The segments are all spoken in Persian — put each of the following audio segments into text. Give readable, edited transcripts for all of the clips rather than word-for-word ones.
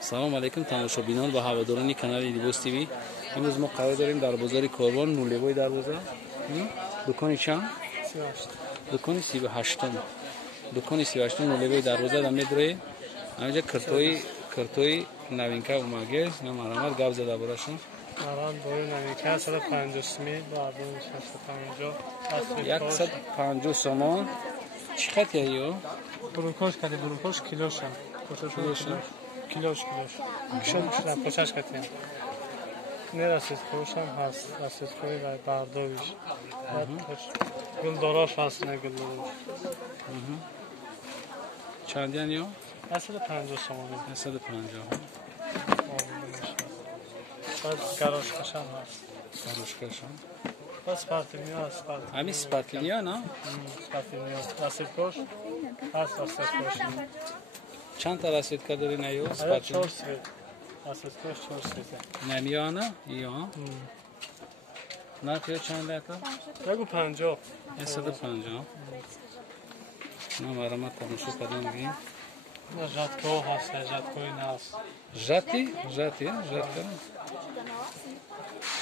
سلام علیکم تماشابینان و هواداران کانال لیباس تیوی. امروز ما قرار داریم در بازار کاروان نولبای دروازه دکان چند؟ دکان 38 دکان 38 نولبای دروازه در مدره همینجا کرتوی نوینکه اومده من مرامت گپ زده براشون الان دوی نوینکه 150 سمی با 650 150 سومان چقدر یه بروکوش کدی بروکوش کیلوش کیلوش شد پوشش کتیم نه رسید کوش هم هست رسید کوی و بردویش گل داراش هست نه گل داراش چندین یا؟ 150 سومانی 150 بعد گراش کشم هست گراش کشم بس سپارتینیا هست همین سپارتینیا نه؟ سپارتینیا رسید کوش هست رسید کوش چند تا رسید که داری نیو؟ سپارتینیا 4 سوید رسید کوش 4 سوید نمیا نه؟ یا نه که چند لیتا؟ بگو 50 150 نه مرامت تماشا کردم بگیم جاتکو هست جاتکوی ناست جاتی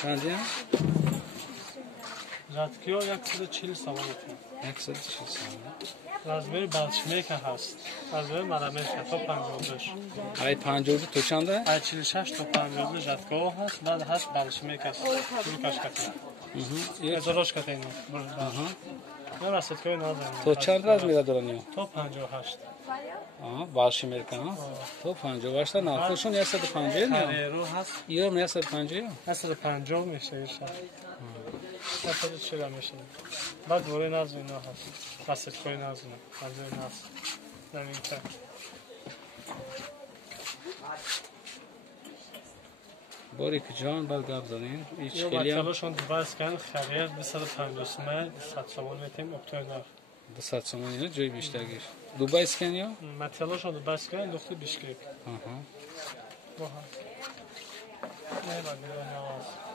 چندیم؟ جاتکیو 140 سومانی 140 سومانی رازبری بالشمیکا هست رازبری مرامشا تو 55 ای 52 تو چنده؟ ای 46 تو 52 جاتکو هست بعد هست بالشمیکا بروکاش کتیم ازروش کتیم نه راستی کوی نازم تو چند راز میره دارن تو 58 بالشی میرکن تو 58 نه خوشون 150 نه رو هست یا 150 150 میشه ایشا 140 میشه بعد دوره نازم اینا هست راستی کوی نازم نازم هست نمیشه باریک جان بعد گپ زنین هیچ خیلی خیلی هم باز کن خرید 250 سومه 100 سومون میتیم اکتبر 200 سومون اینا جای بیشتر گیر دبی اسکن یا متلاشون دو باز کن دکتر بیشکک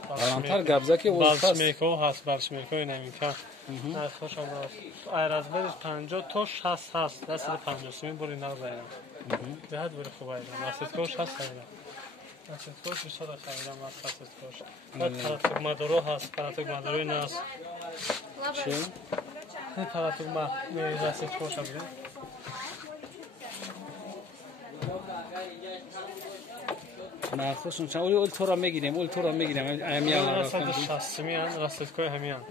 الانتر گبزه که بالشمیکو هست بالشمیکو نمیکا نه خوش آمد ایراز برش 50 توش هست دست 50 سومه بری نازایم به حد بری خوبه دست کوش هست اینا دست کوش بیشتر خریدم دست کوش بعد پراتوگ مادورو هست پراتوگ مادوروی ناس چی این پراتوگ ما می دست کوش هم نه خوشون چون اولتورا میگیریم همیان راست 60 میان راست کوی همیان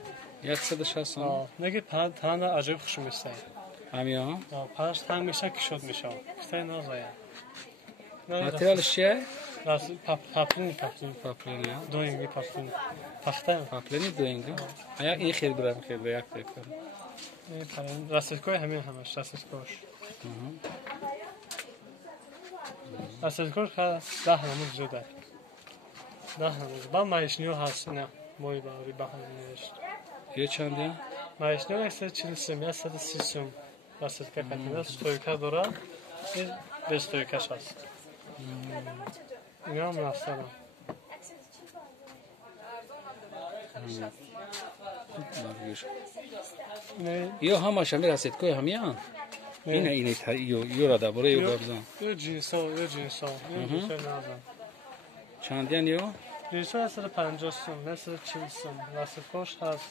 160 نگید پرند عجیب خوش میشه همیان پرش تنگ میشه که شد میشه کسی نازایم ماتریالش چیه؟ راست پاپلین یا دوینگی پاپلین پاپلینی دوینگی این خیلی برام خیلی یک فکر راست کوی همین همش راست کوش راست کوش 10 نمود زوده 10 نمود با مایشنیو هست نه موی باوری بهانهش یه چنده؟ مایشنیو 140 سم 130 سم راست که کتنه استویکا داره این استویکاش هست اینا هم راستانه یا همش همی رسید کوی همیان اینه یو را دباره یو گبزان یو جینسو نازم چندین یو؟ جینسو 150 سم 140 سم راست کوش هست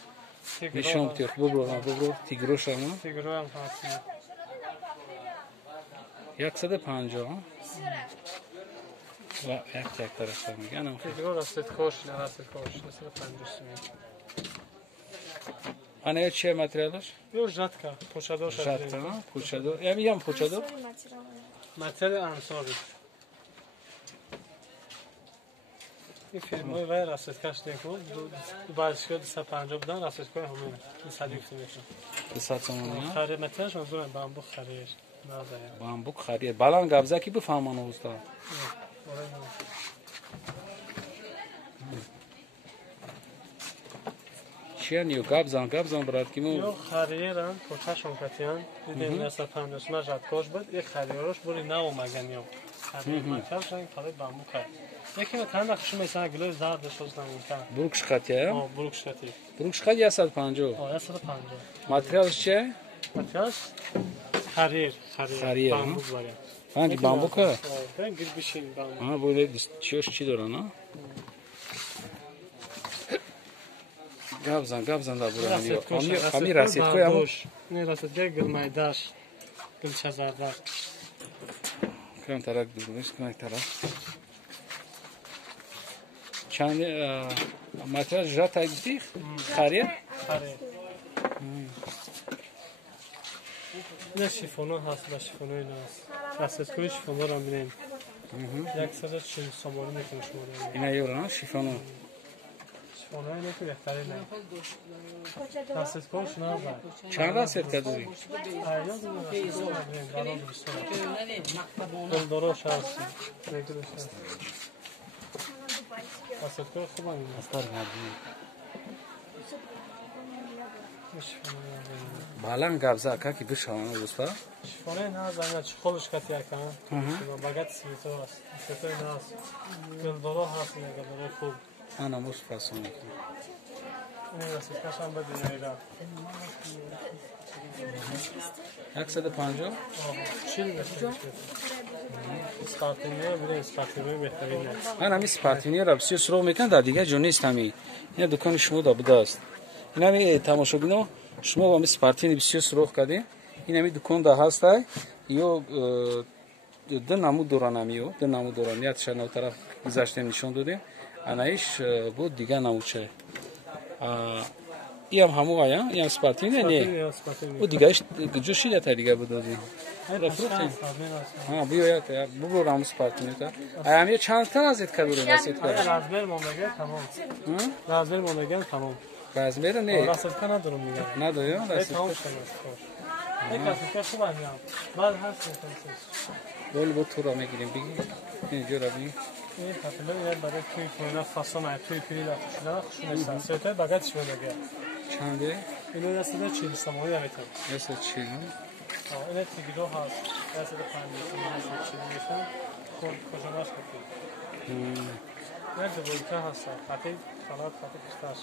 نشون تیخ ببرو تیگروش هم تیگرو هم هست 150 و یک طرف میگن تیگرو راست کوش نه راست کوش 150 سم آنها چیه ماتریالش؟ یو ژاتکا پوشادور ژاتکا پوشادور یا میگم پوشادور ماتریال انصاری این فیلم‌های وای راست کاش دیگه دو بالشکو 250 بدن راست کوی همین 200 میشه 200 سومون خرید مترش اون بامبو خرید نازایم بامبو خرید بالان گبزه کی بفهمن استاد چیه نیو گبزان برات کی مو یو خریرن پوچاشون کتیان دیدیم مثلا 50 ما جات کوش بود یک خریروش بولی نو مگنیو خرید ماتش این خرید بامبو کرد یکی متن نقش مثلا گلو زرد شوز نمیکنه بروکش خطیه بروکش خطی 150 ماتریالش چیه ماتریالش خریر بامبو باره hangi bambu ka? Ben gir bir şey bambu. Ha böyle çiyoş çi dora na. Gabzan da buranın yok. Ami raset koy ama. Ne raset gel gılmaydaş. Gül şazardar. Kram tarak durmuş, kram tarak. Çani materyal jata gittik. Xariye? Xariye. Ne şifonu hasla şifonu inas. Raset koy şifonu ra binen. یک سر چین سامانی میکنه شما رو اینا یوران شیفانو شما اینه که بهتری نه دستت کنش نه چند دست کدوی دل دروش هستی نگرش هستی دستت کنش خوبه این استار مردی بالان گابزا که کی بشوانه دوستا شفانه نه زنگ چی خودش کتی اکن باگت سیتو هست سیتو نه هست دل درو هست نگه درو خوب انا مش فاسونی این دستت کنش هم بدین ایران 150 چیل بشه اسپارتینیه بره اسپارتینیه بهترینه من همی سپارتینیه را بسیار سراغ میکن در دیگه جو نیست همی این دکان شما دا بوده است این همی تماشاگینو شما با همی سپارتینی بسیار سراغ کردیم این همی دکان دا هست های یو ده نمو دوران همیو ده نمو دوران یاد شد نو طرف گذاشتیم نشان دادیم انایش بود دیگه نمو چه این هم همو آیا این هم سپارتینه نه او دیگهش جوشی ده تا دیگه بدادی ها بیاید بگو راموس پارتینه تا همیه چند تا ازت کدوره نسید کرد رازمر مونگه تمام رازمر مونگه تمام رازمر نه راسلکا ندارم میگم ندارم تمام شد یک راسلکا خوب میام بعد هست بول با تو را میگیریم بگی اینجا را بگی این حتما یاد برای توی کنه فاصله توی پیری داشتن خوشش است سوته باگتش میگه چنده اینو دسته چیل سامانی دمیتم دسته چیل اینه تیگیرو هست دسته پنجمی هست چیل میشن کجا باش کنید نه دویکا هست خاطی خالات خاطی پستاش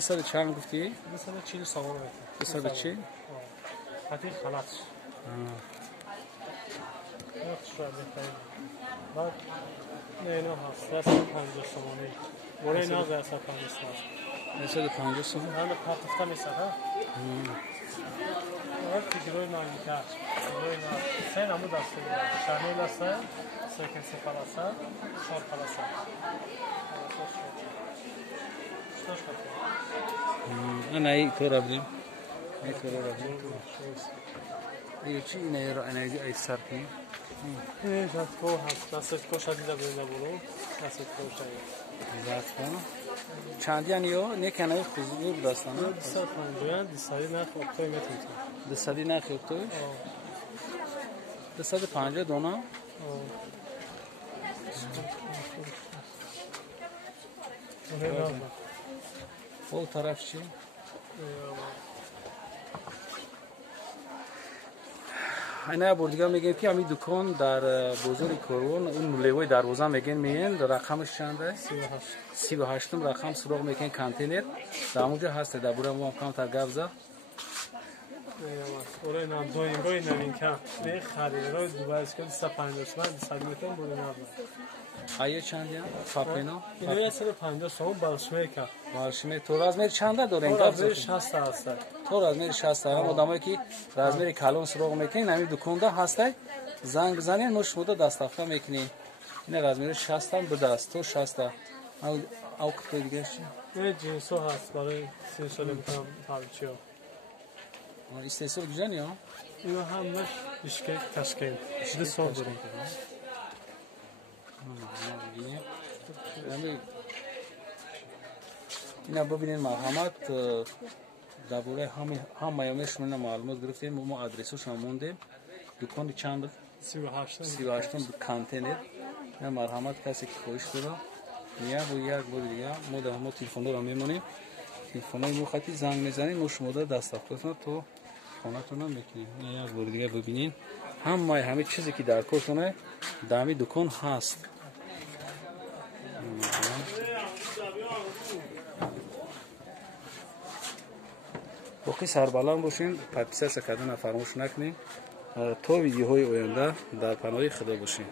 100 چند گفتی 240 سامانی 240 خاطی خالاتش نه شاید بهترین بعد نه اینو هست دسته 50 سامانی برای اینا دسته 50 سامانی 150 سوم هنده پرتفته میسه ها تیگیروی نایمیکه تیگیروی نای سه نمو دسته شرمیل هسته سرکنسی پلاسه شار پلاسه شتاش کنیم انا ای تو را بدیم ای تو را بدیم ای چی اینه را انرژی ای سر کنیم این دستگو هست دستگو شدیده برنده برو دستگو شدید دستگو چندی انیو نکنه خضور دستانه 250 دیساری نخ اکتوی میتونی دیساری نخ اکتوی 250 دونا او طرف چی اینا بردگاه میگن که همین دکان در بازار کروان اون لیوی دروازه میگن میین رقمش چنده 38 رقم سراغ میگن کانتینر در اونجا هست در برای ما کام تا گابزا اوره نام دوینگوی نمینکا به خریدار دوباره اسکل 150 تومن 100 متر بود نه آیه چند یا پاپینا اینو 150 سوم بالشمیکا بالشمی تو رازمر چند داره این گابزا 60 هست تو رازمر 60 هم آدمایی که رازمر کالون سراغ میکنن همین دکاندا هسته زنگ بزنین نوش مودا دستافتا میکنی این رازمر 60 هم به دست تو 60 او که دیگه این جنسو هست برای 3 سال میتونم پالچیو استیسو güzel ya. اینو هم نش Bişkek, Taşkent. İşte son durum. اینا ببینید مرحمت درباره همه میشونه معلومات گرفتیم ما آدرسش هم موندیم دکان چند 38 کانتینر نه مرحمت کسی که خوش داره یک بار دیگه ما در همه تلفن رو میمونیم تلفنای مو خطی زنگ میزنید ما شما در دستافتون تو خونه‌تون میکنید یک بار دیگه ببینید همه چیزی که در کارتونه در همین دکان هست باقی سربلند باشین، پادپیس کردن فراموش نکنین. تا ویدیوهای آینده در پناه خدا باشین.